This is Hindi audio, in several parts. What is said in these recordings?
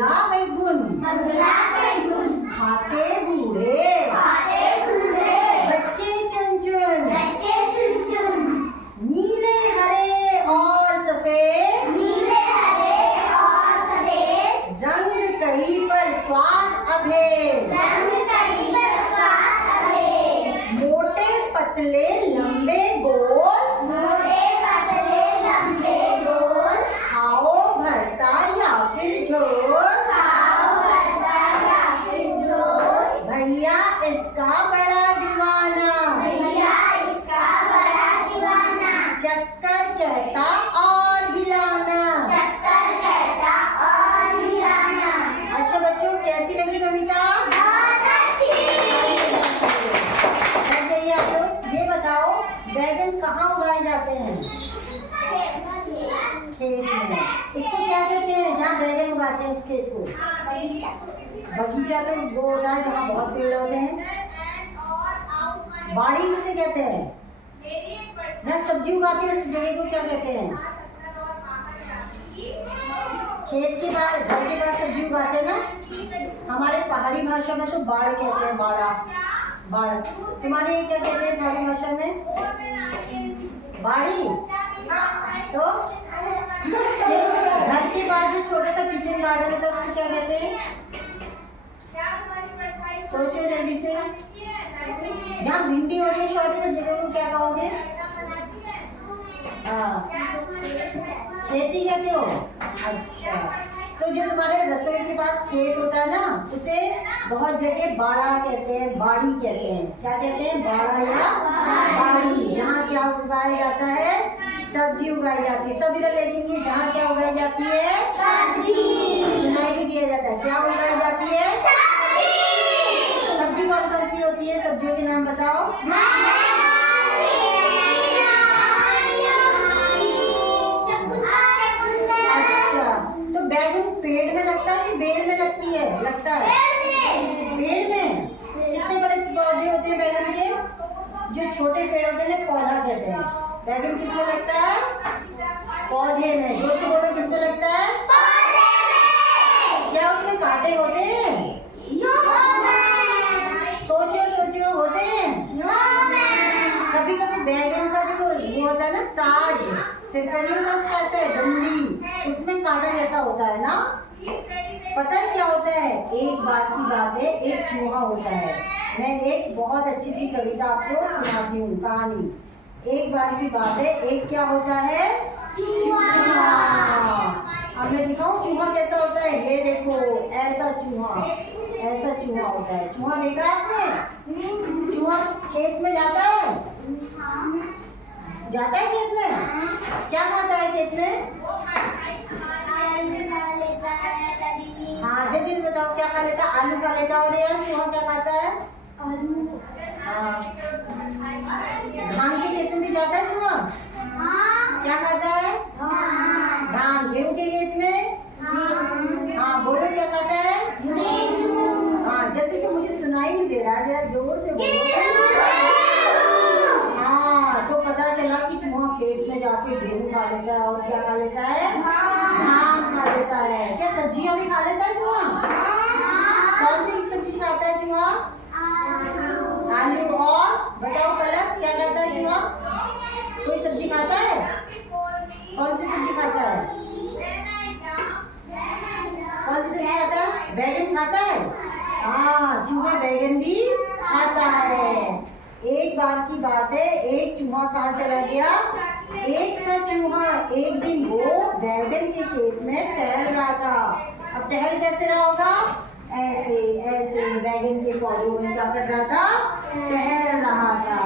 बगुला बैगुन खाते बूढ़े बच्चे चुन चुन नीले हरे और सफेद रंग कहीं पर स्वाद अभेद मोटे पतले लंबे गोल खाओ भरता या फिर झोल भैया इसका बड़ा दीवाना चक्कर कहता और गिलाना। अच्छा बच्चों, कैसी लगी कविता? जाइए आप लोग, ये बताओ बैगन कहाँ उगाए जाते हैं? खेत में। इसको क्या कहते हैं जहाँ बैगन उगाते हैं उस खेत को? बगीचा तो वो होता है जहाँ बहुत पेड़ होते हैं। बाड़ी किसे कहते हैं? जहाँ सब्जी उगाते हैं उस जगह को क्या कहते हैं? खेत के बाद, घर के पास सब्जी उगाते हैं ना। हमारे पहाड़ी भाषा में तो बाड़ कहते हैं, बाड़। तुम्हारे ये क्या कहते हैं पहाड़ी भाषा में? बाड़ी। तो घर के बाद जो छोटा सा किचन गार्डन होता है उसको क्या कहते हैं? सोचो जल्दी से। जहाँ भिंडी हो रही है शॉर्ट में जगह को क्या कहोगे? हाँ, खेती कहते हो। अच्छा, तो जो तुम्हारे रसोई के पास खेत होता है ना, उसे बहुत जगह बाड़ा कहते हैं, बाड़ी कहते हैं। क्या कहते हैं? बाड़ा या बाड़ी। यहाँ क्या उगाया जाता है? सब्जी उगाई जाती है। सब इधर देखेंगे, जहाँ क्या उगाई जाती है? सुनाई नहीं दिया जाता है। क्या उगाई जाती है? सब्जी कौन कौन सी होती है? सब्जियों के नाम बताओ। अच्छा, तो बैगन पेड़ में लगता है कि बेल में लगती है? लगता है पेड़ में। कितने बड़े पौधे होते हैं बैगन के? जो छोटे पेड़ होते हैं पौधा कहते हैं। बैगन किसमें लगता है? पौधे में। जोर से बोलो, किसमें लगता है? क्या उसमें कांटे होते हैं? सोचो होते हैं। कभी कभी बैगन का जो वो होता है ना ताज, सिर पर नहीं होता उसका, ऐसा डंडी, उसमें कांटा जैसा होता है ना। पता है क्या होता है? एक बात की बात है, एक चूहा होता है। मैं एक बहुत अच्छी सी कविता आपको सुनाती हूँ, कहानी। एक बार की बात है, एक क्या होता है? चूहा। अब मैं दिखाऊं चूहा कैसा होता है? ये देखो, ऐसा चूहा होता है। चूहा देखा है आपने? चूहा खेत में जाता है खेत में? क्या खाता है खेत में? हाँ, जल्दी बताओ क्या खा लेता है? आलू खा लेता है। और यार चूहा क्या खाता है? आलू। हाँ, धान के खेत में भी जाता है चूहा। क्या खाता है? धान। गेहूं के खेत में? हाँ, बोलो क्या खाता है? हाँ, जल्दी से, मुझे सुनाई नहीं दे रहा है, जरा जोर से बोलो। हाँ, तो पता चला कि चूहा खेत में जाके गेहूं खा लेता है। और क्या खा लेता है? धान खा लेता है। क्या सब्जियां भी खा लेता है चूहा? कौन सी सब्जी खाता है चूहा? आलू। और बताओ पलक, क्या करता है चूहा? कोई सब्जी खाता है? कौन सी सब्जी खाता है? कौन सी सब्जी खाता है? बैगन खाता है। हाँ, चूहा बैगन भी खाता है। एक बार की बात है, एक चूहा कहाँ चला गया? एक था चूहा, एक दिन वो बैगन के खेत में टहल रहा था। अब टहल कैसे रहा होगा? ऐसे बैगन के पौधों में क्या कर रहा था? टहल रहा था।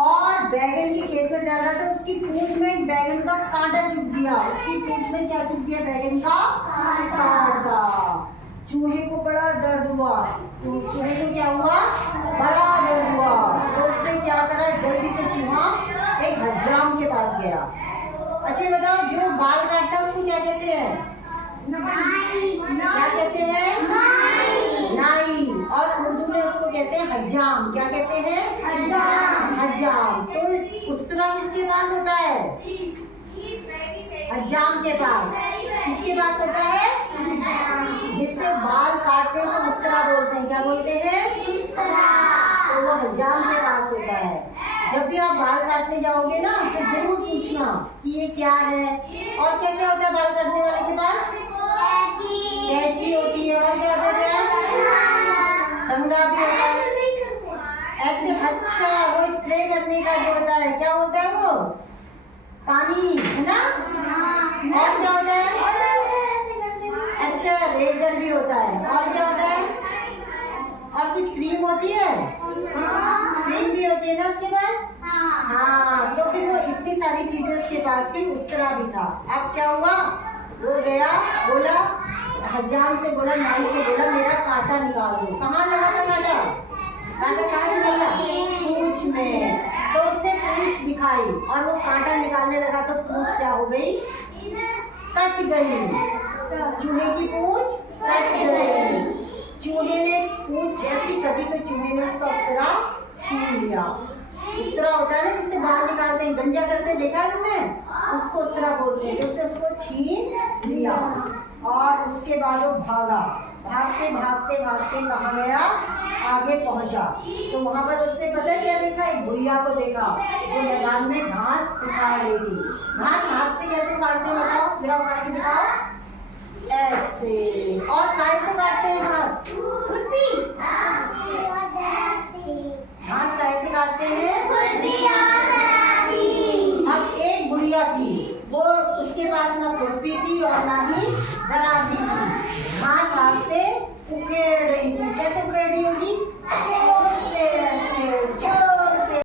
और बैगन के खेत में टहल रहा था, उसकी पूंछ में एक बैगन का कांटा चुभ गया। उसकी पूंछ में क्या चुभ गया? बैगन का कांटा। चूहे को बड़ा दर्द हुआ। तो चूहे को क्या हुआ? बड़ा दर्द हुआ। तो उसने क्या करा? जल्दी से चूहा एक हज्जाम के पास गया। अच्छा बताओ, जो बाल काटता है उसको क्या कहते हैं? क्या कहते हैं? नाई। और उर्दू में उसको कहते हैं हज्जाम। क्या कहते हैं? हज्जाम। तो उस्तरा किसके पास होता है? हज्जाम के पास। किसके पास होता है? जिससे बाल काटते हैं तो उस तरह बोलते हैं, क्या बोलते हैं? तो वो हजाम के पास होता है। जब भी आप बाल काटने जाओगे ना तो जरूर पूछना कि ये क्या है। और क्या क्या होता है बाल काटने वाले के पास? कैंची होती है, और क्या होता है? कंघा भी होता है। ऐसे अच्छा वो स्प्रे करने का जो होता है, क्या होता है वो? पानी, है ना? और क्या होता है? अच्छा रेजर भी होता है। और क्या होता है? और कुछ क्रीम होती है, क्रीम भी होती है ना उसके पास। हाँ, तो फिर वो इतनी सारी चीजें उसके पास थी, उस तरह भी था। अब क्या हुआ? वो गया, बोला हजाम से, बोला नाई से, बोला मेरा कांटा निकाल दो। कहाँ लगा था कांटा? कांटा कहाँ निकाला? पूंछ में। तो उसने पूंछ दिखाई और वो कांटा निकालने लगा तो पूंछ क्या हो गई? कट गई। चूहे की पूंछ कट गई। चूहे ने पूंछ जैसी कटी तो चूहे ने उसका उस तरह छीन लिया। उस तरह होता है ना जिससे बाहर निकालते हैं, गंजा करते, देखा है तुमने? उसको उस तरह बोलते हैं। उसने उसको छीन लिया और उसके बाद वो भागा। भागते भागते भागते कहाँ गया? आगे पहुंचा तो वहां पर उसने पता क्या देखा? एक बुढ़िया को देखा जो मैदान में घास उखाड़ रही थी। घास हाथ से कैसे उखाड़ते हैं बताओ? जरा उखाड़ के दिखाओ। ऐसे। और काय से काटते हैं घास? घास काय से काटते हैं? अब एक बुढ़िया थी, वो उसके पास ना खुरपी थी और ना ही दरार थी। घास हाथ से उखेड़ रही थी। कैसे उखेड़ रही होगी?